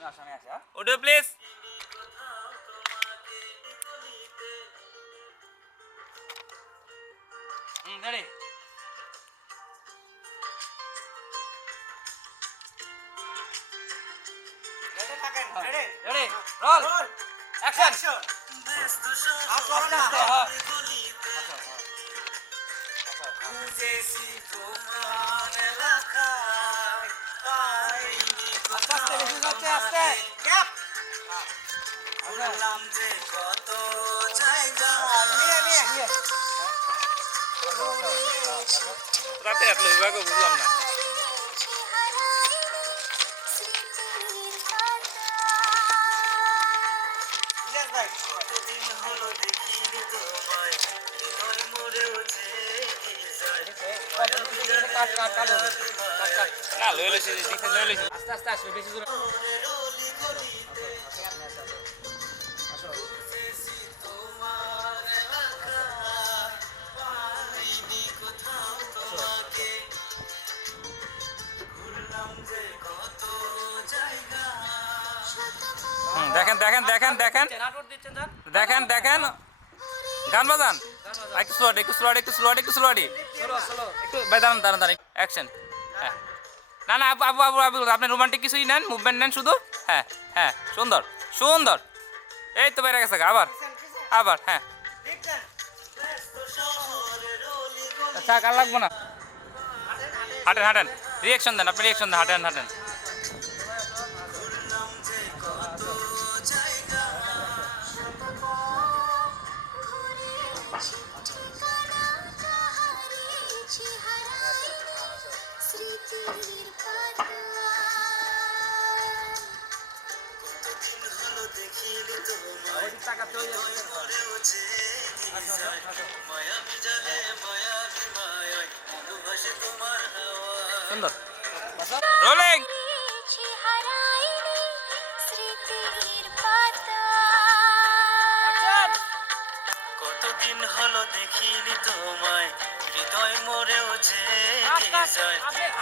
হ্যাঁ? Audio please hmm ready. Ready থাকেন ready. Ready. Roll. Action. আর করো না হ্যাঁ খুঁজেছি তোমার বললাম যে কত জায়গা রাতে আসলো বিভাগে বুঝলাম না। কতদিন হলো দেখিনি তোমায়। হৃদয় মরেও কাট কাট কাট কাট কাট না লই লইছি দিছে লই লইছি। আস্তে আস্তে আসবে বেশি জোরে দেখেন দেখেন দেখেন। দেখেন দেখেন। গান বাজান। একটু স্লোয়াড একটু স্লোয়াড একটু স্লোয়াড একটু স্লোয়াডি একটু, ভাই, দাঁড়ান দাঁড়ান দাঁড়ান অ্যাকশন হ্যাঁ। না না আবু আবু আবু আপনি রোমান্টিক কিছুই নেন মুভমেন্ট নেন শুধু। হ্যাঁ হ্যাঁ সুন্দর সুন্দর। এই তো বেড়ে গেছে আবার আবার হ্যাঁ। থাক, আর লাগবো না। হাঁটেন হাঁটেন। রিয়াকশন দেন, আপনি রিয়াকশন দেন, হাঁটেন হাঁটেন। সুন্দর। রোলিং হারিয়েছি হারাইনি স্মৃতির পাতা কতদিন হলো দেখিনি তোমায় হৃদয় মরেও যে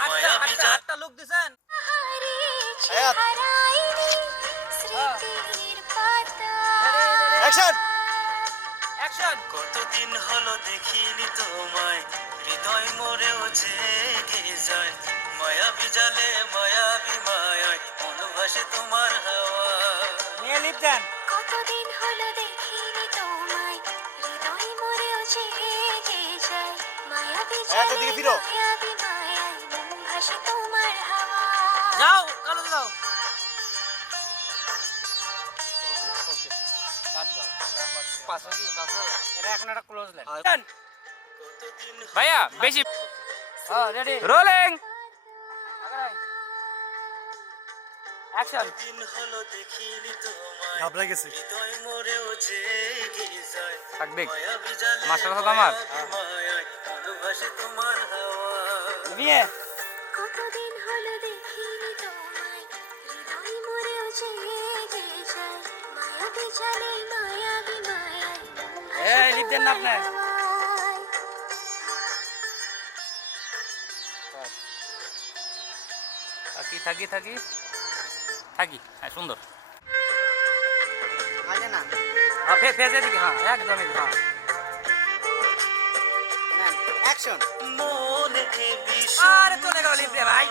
মায়াবী যা- লোক দিছেন। অ্যাকশন অ্যাকশন কতদিন হলো দেখিনি তোমায়। হৃদয় মরেও জেগে যায়। মায়াবী জালে মায়াবী মায়ায় অনুভাসে তোমার হাওয়া নিয়ে লিপ দেন। কতদিন হলো দেখিনি তোমায়। হৃদয় মরেও জেগে যায়। মায়াবী হায়াত, এদিকে ফিরো। মায়াবী মন ভাসে তোমার হাওয়া যাও কালো যাও পাঁচশো কি পাঁচশো এটা এখন একটা ক্লোজ লাইন ভাইয়া বেশি হ্যাঁ রেডি রোলিং অ্যাকশন দিন হলো দেখিনি তোমায় ঘাবড়ে গেছি। হৃদয় মরেও জেগে যায় থাক দেখ। মায়াবী জালে মাস্টার আমার। মায়াবী তোমার হাওয়া নিয়ে। কতদিন হলো দেখিনি তোমায়। হৃদয় মরেও জেগে যায় মায়াবী জালে দেন না আপনি। থাকি থাকি থাকি। থাকি হ্যাঁ সুন্দর। হ্যাঁ ফে ফেজে দিকে হ্যাঁ একদম হ্যাঁ। অ্যাকশন চলে গেল লিপ দে ভাই।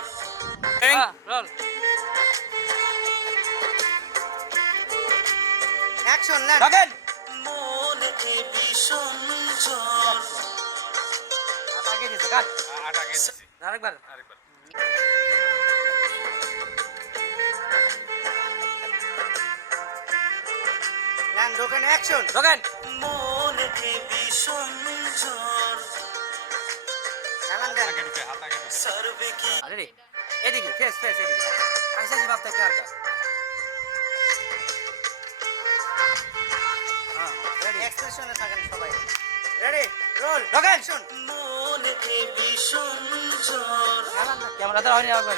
রোল। অ্যাকশন মনে জ্বর আগে দিছে দোকানে অ্যাকশন ঢোকেন মনে ভীষণ আরে এদিকে ফেস ফেস এদিকে আইসা জি বাপ থেকে আর এক্সপ্রেশনে থাকেন সবাই। রেডি রোল ঢোকেন মনে ভীষণ জ্বর ক্যামেরাতে হয়নি আবার